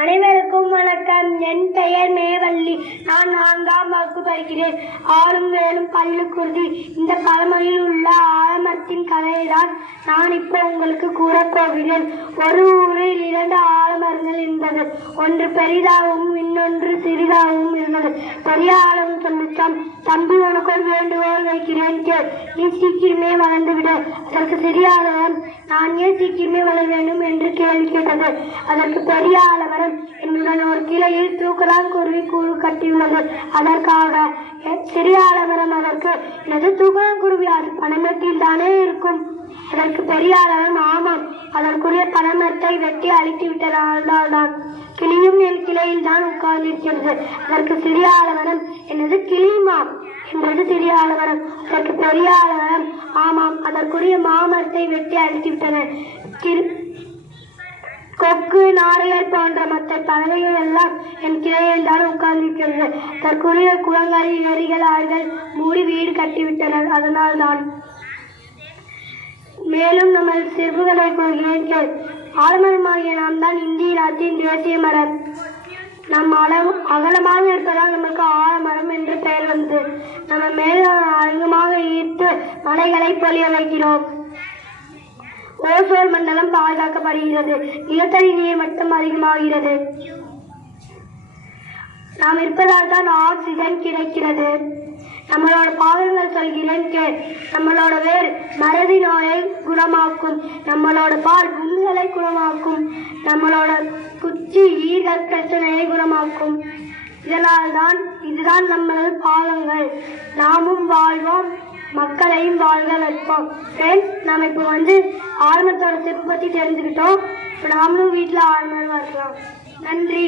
அனைவருக்கும் வணக்கம். என் பெயர் மேவல்லி. நான் 4ஆம் வகுப்பு படிக்கிறேன். ஆளும் வேலும் பல்லுக்குருதி. இந்த பழமொழியில் உள்ள ஆலமரத்தின் கதையை தான் நான் இப்போ உங்களுக்கு கூறப்போகிறேன். ஒரு ஊரில் 2 ஆலமரங்கள் இருந்தது. ஒன்று பெரிதாகவும் இன்னொன்று சிறிதாகவும் இருந்தது. பெரிய ஆலம் சொல்லிச்சாம், தம்பி, உனக்கு ஒரு வேண்டுகோள் வைக்கிறேன், கேள். நீ சீக்கிரமே வளர்ந்துவிட. அதற்கு சிறிய ஆலமரம், நான் ஏன் சீக்கிரமே வளர வேண்டும் என்று கேள்வி கேட்டது. அதற்கு பெரிய ஆலமரம், என்னுடன் ஒரு கிளையில் தூக்கணாங்குருவி கூடு கட்டியுள்ளது, அதற்காக. சிறிய ஆலமரம் அதற்கு, எனது தூக்கணாங்குருவி அது பனைமரத்தில் தானே இருக்கும். அதற்கு பெரிய ஆலமரம், ஆமாம், அதற்குரிய பனைமரத்தை வெட்டி அழித்து விட்டதால்தான் கிளியும் என் கிளையில் தான் உட்கார்ந்திருக்கிறது. அதற்கு சிறிய ஆலமரம், என்னது கிளியுமா என்றது சிறிய ஆலமரம். அதற்கு பெரிய ஆலமரம், ஆமாம், அதற்குரிய மாமரத்தை வெட்டி அழித்து விட்டன. கொக்கு, நாரையர் போன்ற மற்ற பறவைகள் எல்லாம் என் கிளையில் தான் உட்கார்ந்திருக்கிறது. தற்குரிய குளங்கள், ஏரிகள், ஆறுகள் மூடி வீடு கட்டிவிட்டனர், அதனால் தான். மேலும் நமது சிறப்புகளை கூறுகிறேன், கேள். ஆலமரமாகிய நாம் தான் இந்திய நாட்டின் தேசிய மரம். நம் அகலமாக இருப்பதால் நமக்கு ஆலமரம் என்று பெயர் வந்தது. நம்ம மேலும் அதிகமாக ஈர்த்து மலைகளை பொழிய வைக்கிறோம். ஓசோன் மண்டலம் பாதுகாக்கப்படுகிறது. நிலத்தடி நீர் மட்டம் அதிகமாகிறது. நாம் இருப்பதால் தான் ஆக்சிஜன் கிடைக்கிறது. நம்மளோட பாகங்கள் சொல்கிறேன், கேள். நம்மளோட வேர் மறதி நோயை குணமாக்கும். நம்மளோட பால் புண்களை குணமாக்கும். நம்மளோட குச்சி ஈர்கள் பிரச்சனையை குணமாக்கும். இதுதான் நம்மளது பாகங்கள். நாமும் வாழ்வோம், மக்களையும் வாழ்க வைப்போம். நாம் இப்போ ஆலமரத்தோட சிறப்பு பற்றி தெரிஞ்சுக்கிட்டோம். இப்போ நாமளும் வீட்டில் ஆலமரம் வளர்க்கலாம். நன்றி.